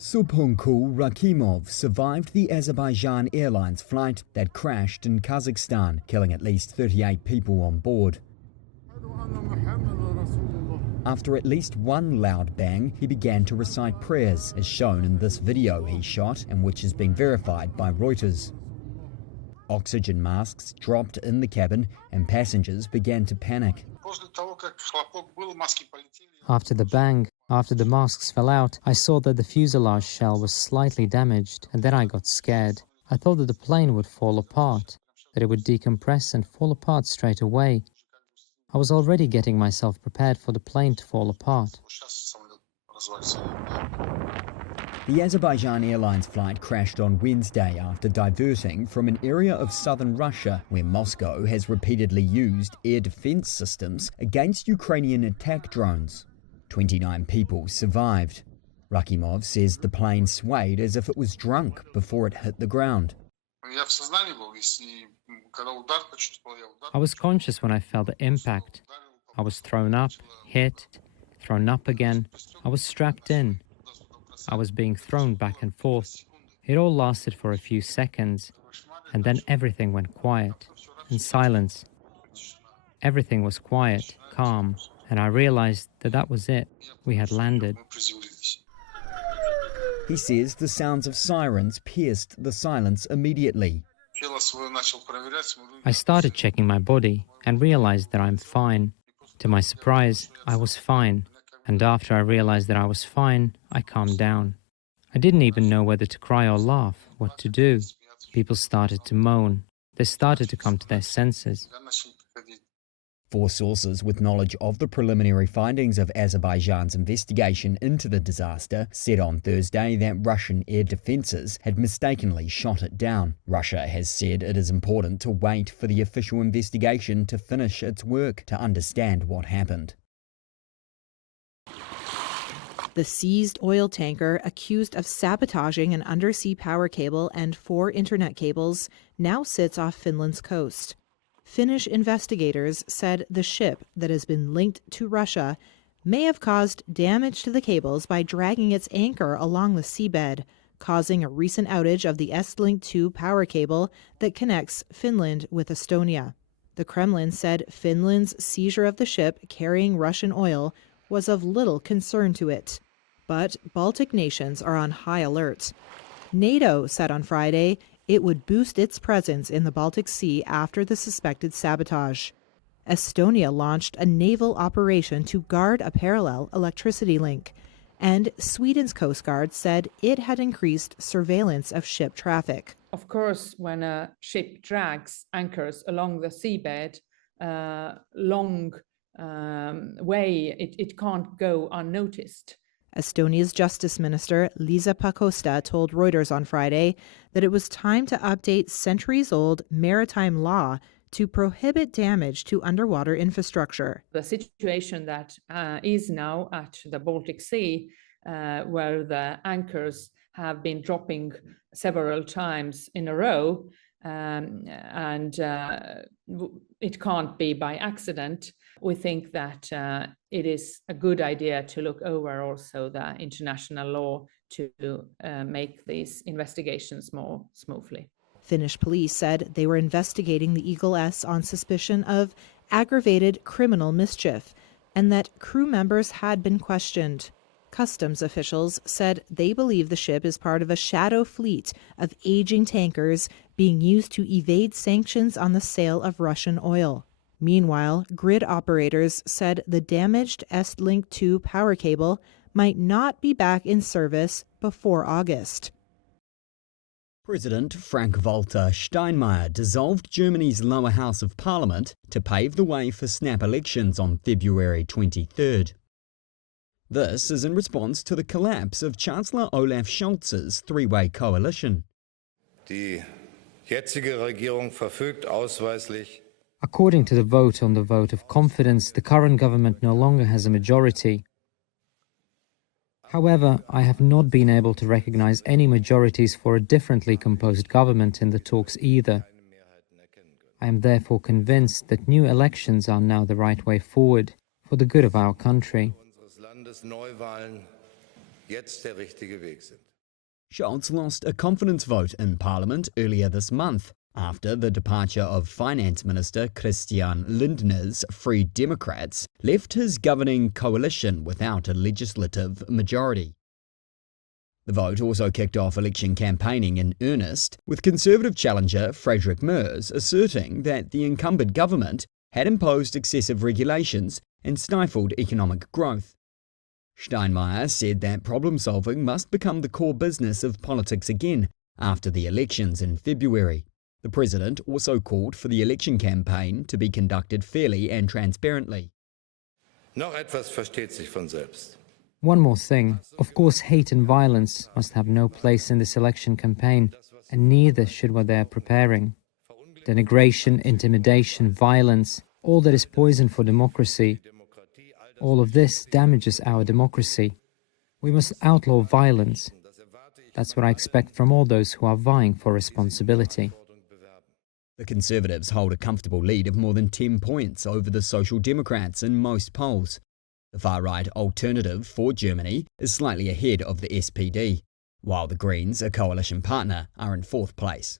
Subhunkul Rakimov survived the Azerbaijan Airlines flight that crashed in Kazakhstan, killing at least 38 people on board. After at least one loud bang, he began to recite prayers, as shown in this video he shot and which has been verified by Reuters. Oxygen masks dropped in the cabin and passengers began to panic. After the bang, after the masks fell out, I saw that the fuselage shell was slightly damaged, and then I got scared. I thought that the plane would fall apart, that it would decompress and fall apart straight away. I was already getting myself prepared for the plane to fall apart. The Azerbaijan Airlines flight crashed on Wednesday after diverting from an area of southern Russia where Moscow has repeatedly used air defense systems against Ukrainian attack drones. 29 people survived. Rakimov says the plane swayed as if it was drunk before it hit the ground. I was conscious when I felt the impact. I was thrown up, hit, thrown up again. I was strapped in. I was being thrown back and forth. It all lasted for a few seconds, and then everything went quiet, in silence. Everything was quiet, calm, and I realized that that was it. We had landed. He says the sounds of sirens pierced the silence immediately. I started checking my body and realized that I'm fine. To my surprise, I was fine. And after I realized that I was fine, I calmed down. I didn't even know whether to cry or laugh, what to do. People started to moan. They started to come to their senses. 4 sources with knowledge of the preliminary findings of Azerbaijan's investigation into the disaster said on Thursday that Russian air defences had mistakenly shot it down. Russia has said it is important to wait for the official investigation to finish its work to understand what happened. The seized oil tanker, accused of sabotaging an undersea power cable and 4 internet cables, now sits off Finland's coast. Finnish investigators said the ship that has been linked to Russia may have caused damage to the cables by dragging its anchor along the seabed, causing a recent outage of the Estlink 2 power cable that connects Finland with Estonia. The Kremlin said Finland's seizure of the ship carrying Russian oil was of little concern to it. But Baltic nations are on high alert. NATO said on Friday it would boost its presence in the Baltic Sea after the suspected sabotage. Estonia launched a naval operation to guard a parallel electricity link. And Sweden's Coast Guard said it had increased surveillance of ship traffic. Of course, when a ship drags anchors along the seabed, long way, it can't go unnoticed. Estonia's Justice Minister Liisa Pakosta told Reuters on Friday that it was time to update centuries-old maritime law to prohibit damage to underwater infrastructure. The situation that is now at the Baltic Sea, where the anchors have been dropping several times in a row, and it can't be by accident. We think that it is a good idea to look over also the international law to make these investigations more smoothly. Finnish police said they were investigating the Eagle S on suspicion of aggravated criminal mischief and that crew members had been questioned. Customs officials said they believe the ship is part of a shadow fleet of aging tankers being used to evade sanctions on the sale of Russian oil. Meanwhile, grid operators said the damaged Estlink 2 power cable might not be back in service before August. President Frank-Walter Steinmeier dissolved Germany's lower house of parliament to pave the way for snap elections on February 23rd. This is in response to the collapse of Chancellor Olaf Scholz's three-way coalition. Die jetzige Regierung verfügt ausweislich. According to the vote on the vote of confidence, the current government no longer has a majority. However, I have not been able to recognize any majorities for a differently composed government in the talks either. I am therefore convinced that new elections are now the right way forward for the good of our country. jetzt der richtige Weg sind. Scholz lost a confidence vote in Parliament earlier this month after the departure of Finance Minister Christian Lindner's Free Democrats left his governing coalition without a legislative majority. The vote also kicked off election campaigning in earnest, with Conservative challenger Frederik Merz asserting that the incumbent government had imposed excessive regulations and stifled economic growth. Steinmeier said that problem-solving must become the core business of politics again after the elections in February. The president also called for the election campaign to be conducted fairly and transparently. Noch etwas versteht sich von selbst. One more thing. Of course, hate and violence must have no place in this election campaign, and neither should what they are preparing. Denigration, intimidation, violence, all that is poison for democracy. All of this damages our democracy. We must outlaw violence. That's what I expect from all those who are vying for responsibility. The Conservatives hold a comfortable lead of more than 10 points over the Social Democrats in most polls. The far-right Alternative for Germany is slightly ahead of the SPD, while the Greens, a coalition partner, are in fourth place.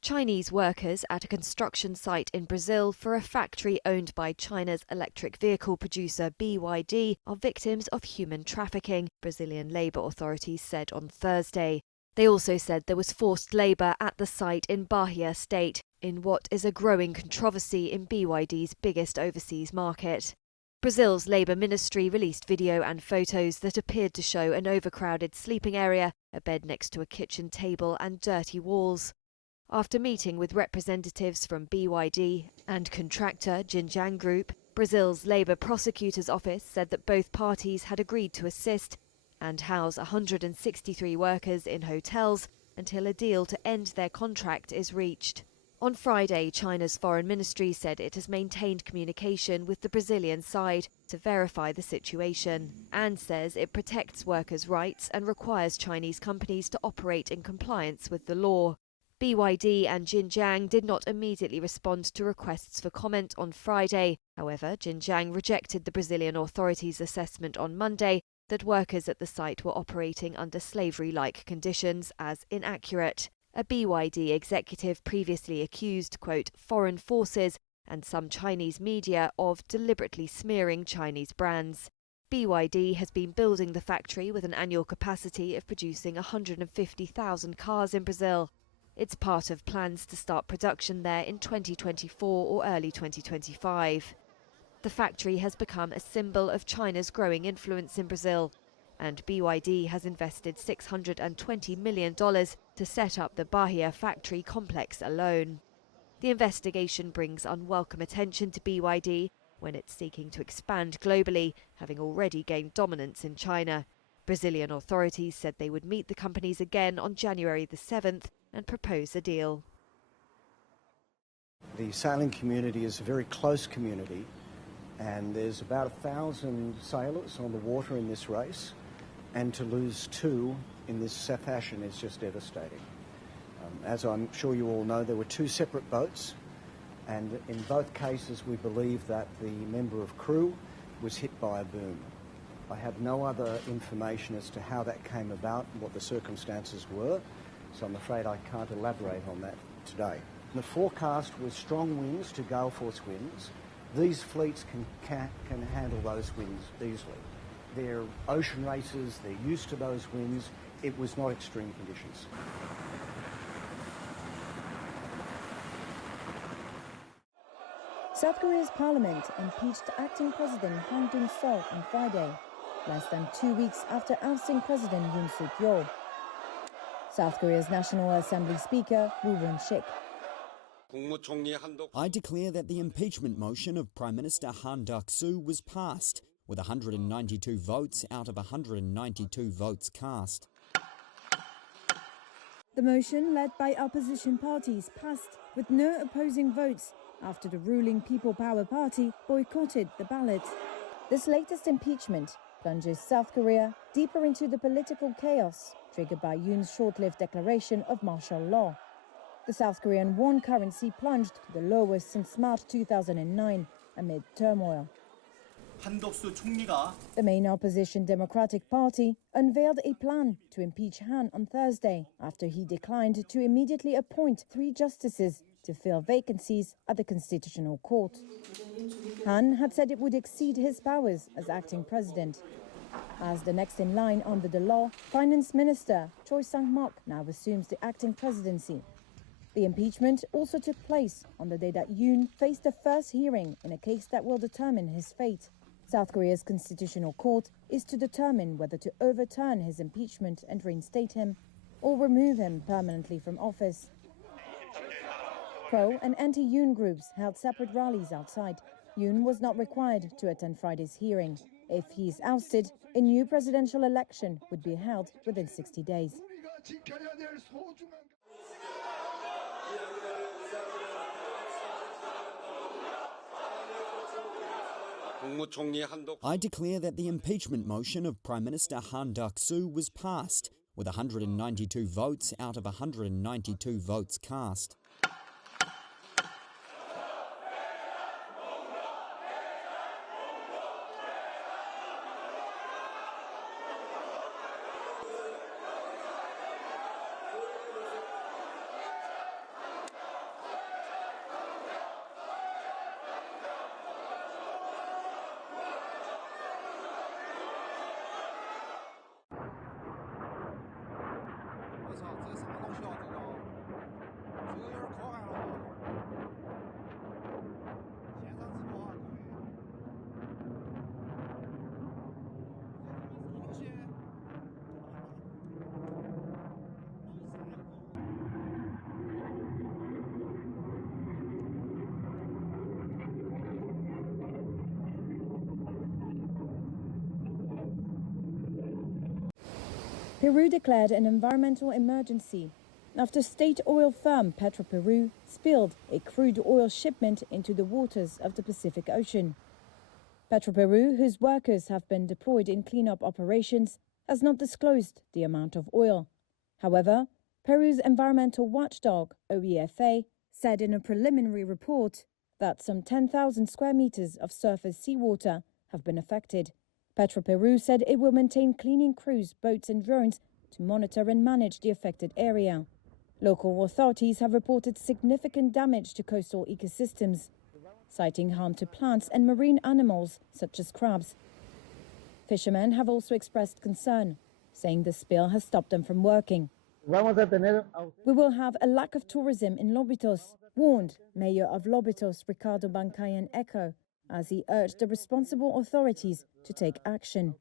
Chinese workers at a construction site in Brazil for a factory owned by China's electric vehicle producer BYD are victims of human trafficking, Brazilian labour authorities said on Thursday. They also said there was forced labour at the site in Bahia state, in what is a growing controversy in BYD's biggest overseas market. Brazil's Labour Ministry released video and photos that appeared to show an overcrowded sleeping area, a bed next to a kitchen table and dirty walls. After meeting with representatives from BYD and contractor Xinjiang Group, Brazil's Labour Prosecutor's Office said that both parties had agreed to assist and house 163 workers in hotels until a deal to end their contract is reached. On Friday, China's Foreign Ministry said it has maintained communication with the Brazilian side to verify the situation and says it protects workers' rights and requires Chinese companies to operate in compliance with the law. BYD and Xinjiang did not immediately respond to requests for comment on Friday. However, Xinjiang rejected the Brazilian authorities' assessment on Monday that workers at the site were operating under slavery-like conditions as inaccurate. A BYD executive previously accused, quote, foreign forces and some Chinese media of deliberately smearing Chinese brands. BYD has been building the factory with an annual capacity of producing 150,000 cars in Brazil. It's part of plans to start production there in 2024 or early 2025. The factory has become a symbol of China's growing influence in Brazil, and BYD has invested $620 million to set up the Bahia factory complex alone. The investigation brings unwelcome attention to BYD when it's seeking to expand globally, having already gained dominance in China. Brazilian authorities said they would meet the companies again on January the 7th and propose a deal. The sailing community is a very close community, and there's about 1,000 sailors on the water in this race, and to lose 2 in this fashion is just devastating. As I'm sure you all know, there were 2 separate boats, and in both cases we believe that the member of crew was hit by a boom. I have no other information as to how that came about and what the circumstances were, so I'm afraid I can't elaborate on that today. The forecast was strong winds to gale force winds. These fleets can handle those winds easily. They're ocean races, they're used to those winds. It was not extreme conditions. South Korea's parliament impeached acting President Han Dong-seok on Friday, less than 2 weeks after ousting President Yoon Suk-yeol. South Korea's National Assembly Speaker Woo Won-sik. I declare that the impeachment motion of Prime Minister Han Duck-soo was passed, with 192 votes out of 192 votes cast. The motion, led by opposition parties, passed with no opposing votes after the ruling People Power Party boycotted the ballot. This latest impeachment plunges South Korea deeper into the political chaos triggered by Yoon's short-lived declaration of martial law. The South Korean won currency plunged to the lowest since March 2009 amid turmoil. The main opposition Democratic Party unveiled a plan to impeach Han on Thursday after he declined to immediately appoint 3 justices to fill vacancies at the Constitutional Court. Han had said it would exceed his powers as acting president. As the next in line under the law, Finance Minister Choi Sang-mok now assumes the acting presidency. The impeachment also took place on the day that Yoon faced the first hearing in a case that will determine his fate. South Korea's Constitutional Court is to determine whether to overturn his impeachment and reinstate him or remove him permanently from office. Pro- and anti-Yoon groups held separate rallies outside. Yoon was not required to attend Friday's hearing. If he is ousted, a new presidential election would be held within 60 days. I declare that the impeachment motion of Prime Minister Han Duck-soo was passed, with 192 votes out of 192 votes cast. Peru declared an environmental emergency after state oil firm Peru spilled a crude oil shipment into the waters of the Pacific Ocean. Peru, whose workers have been deployed in cleanup operations, has not disclosed the amount of oil. However, Peru's environmental watchdog, OEFA, said in a preliminary report that some 10,000 square meters of surface seawater have been affected. Peru said it will maintain cleaning crews, boats and drones to monitor and manage the affected area. Local authorities have reported significant damage to coastal ecosystems, citing harm to plants and marine animals such as crabs. Fishermen have also expressed concern, saying the spill has stopped them from working. We will have a lack of tourism in Lobitos, warned Mayor of Lobitos Ricardo Bancayan Eco, as he urged the responsible authorities to take action.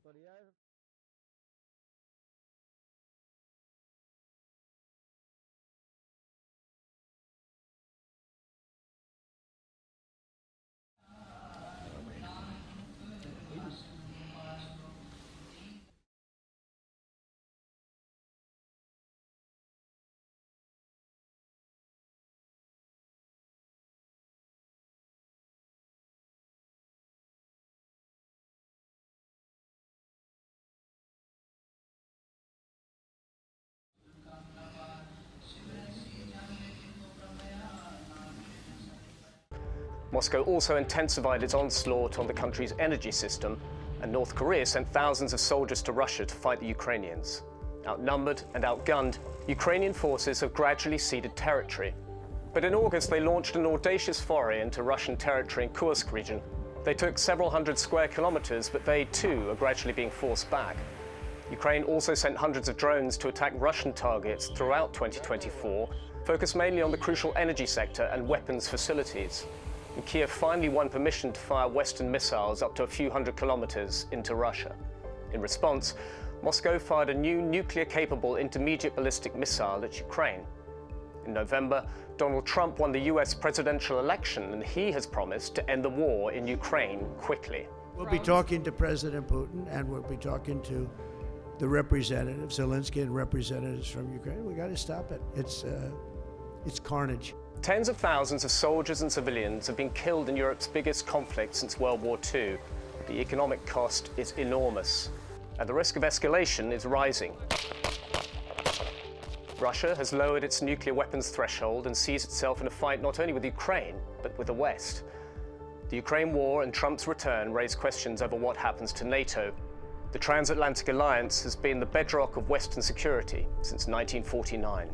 Moscow also intensified its onslaught on the country's energy system, and North Korea sent thousands of soldiers to Russia to fight the Ukrainians. Outnumbered and outgunned, Ukrainian forces have gradually ceded territory. But in August, they launched an audacious foray into Russian territory in Kursk region. They took several hundred square kilometers, but they too are gradually being forced back. Ukraine also sent hundreds of drones to attack Russian targets throughout 2024, focused mainly on the crucial energy sector and weapons facilities. And Kiev finally won permission to fire Western missiles up to a few hundred kilometers into Russia. In response, Moscow fired a new nuclear-capable intermediate ballistic missile at Ukraine. In November, Donald Trump won the US presidential election, and he has promised to end the war in Ukraine quickly. We'll be talking to President Putin, and we'll be talking to the representatives, Zelensky and representatives from Ukraine. We got to stop it. It's carnage. Tens of thousands of soldiers and civilians have been killed in Europe's biggest conflict since World War II. The economic cost is enormous, and the risk of escalation is rising. Russia has lowered its nuclear weapons threshold and sees itself in a fight not only with Ukraine, but with the West. The The Ukraine war and Trump's return raise questions over what happens to NATO. The transatlantic alliance has been the bedrock of Western security since 1949.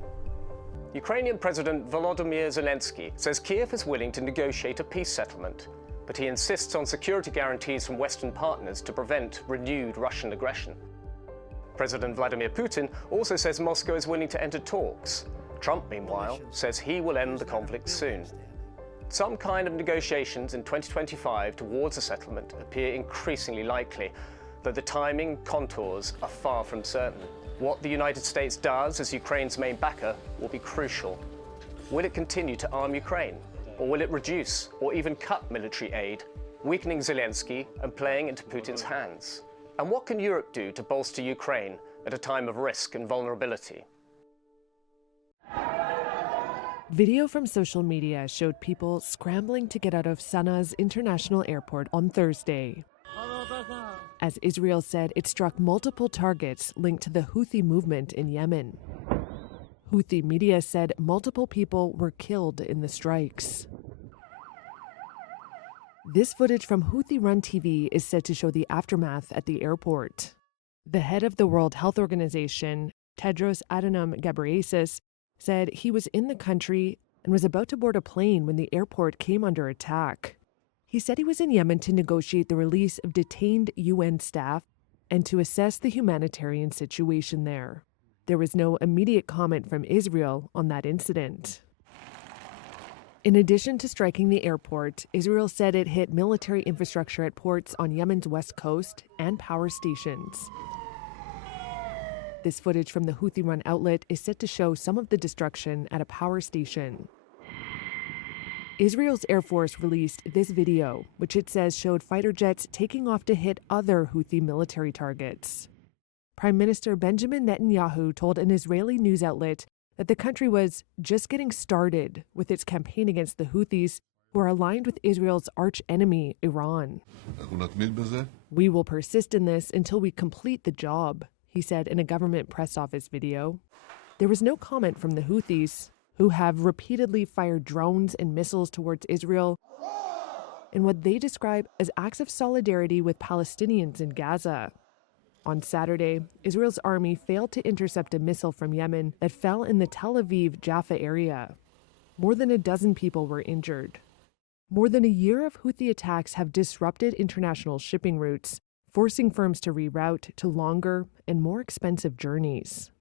Ukrainian President Volodymyr Zelensky says Kiev is willing to negotiate a peace settlement, but he insists on security guarantees from Western partners to prevent renewed Russian aggression. President Vladimir Putin also says Moscow is willing to enter talks. Trump, meanwhile, says he will end the conflict soon. Some kind of negotiations in 2025 towards a settlement appear increasingly likely, though the timing contours are far from certain. What the United States does as Ukraine's main backer will be crucial. Will it continue to arm Ukraine? Or will it reduce or even cut military aid, weakening Zelensky and playing into Putin's hands? And what can Europe do to bolster Ukraine at a time of risk and vulnerability? Video from social media showed people scrambling to get out of Sana's international airport on Thursday, as Israel said it struck multiple targets linked to the Houthi movement in Yemen. Houthi media said multiple people were killed in the strikes. This footage from Houthi-run TV is said to show the aftermath at the airport. The head of the World Health Organization, Tedros Adhanom Ghebreyesus, said he was in the country and was about to board a plane when the airport came under attack. He said he was in Yemen to negotiate the release of detained UN staff and to assess the humanitarian situation there. There was no immediate comment from Israel on that incident. In addition to striking the airport, Israel said it hit military infrastructure at ports on Yemen's west coast and power stations. This footage from the Houthi-run outlet is set to show some of the destruction at a power station. Israel's Air Force released this video, which it says showed fighter jets taking off to hit other Houthi military targets. Prime Minister Benjamin Netanyahu told an Israeli news outlet that the country was just getting started with its campaign against the Houthis, who are aligned with Israel's arch-enemy, Iran. We will persist in this until we complete the job, he said in a government press office video. There was no comment from the Houthis, who have repeatedly fired drones and missiles towards Israel in what they describe as acts of solidarity with Palestinians in Gaza. On Saturday, Israel's army failed to intercept a missile from Yemen that fell in the Tel Aviv-Jaffa area. More than a dozen people were injured. More than a year of Houthi attacks have disrupted international shipping routes, forcing firms to reroute to longer and more expensive journeys.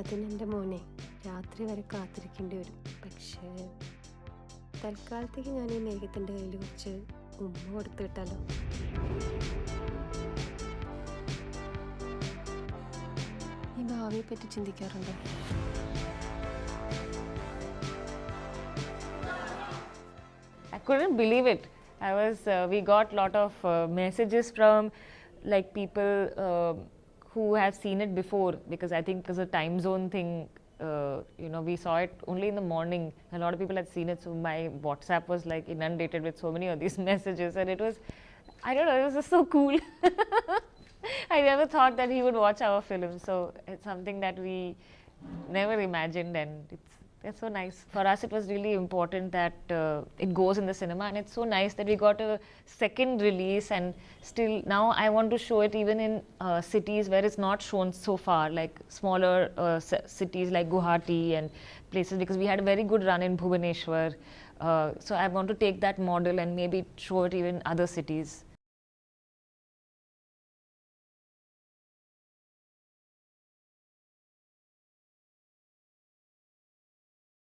അതിനെൻ്റെ മോനെ രാത്രി വരെ കാത്തിരിക്കേണ്ടി വരും. പക്ഷേ തൽക്കാലത്തേക്ക് ഞാൻ ഈ മേഘത്തിൻ്റെ കയ്യിൽ വെച്ച് ഉമ്മ കൊടുത്തു വിട്ടാലോ? ഈ ഭാവിയെപ്പറ്റി ചിന്തിക്കാറുണ്ടോ? I couldn't believe it. We got a lot of messages from like people who have seen it before, because I think because of time zone thing, we saw it only in the morning. A lot of people had seen it, so my WhatsApp was like inundated with so many of these messages, and it was, I don't know, it was just so cool. I never thought that he would watch our film, so it's something that we never imagined, and it's so nice. For us, it was really important that it goes in the cinema, and it's so nice that we got a second release, and still now I want to show it even in cities where it's not shown so far, like smaller cities like Guwahati and places, because we had a very good run in Bhubaneswar. So I want to take that model and maybe show it even in other cities.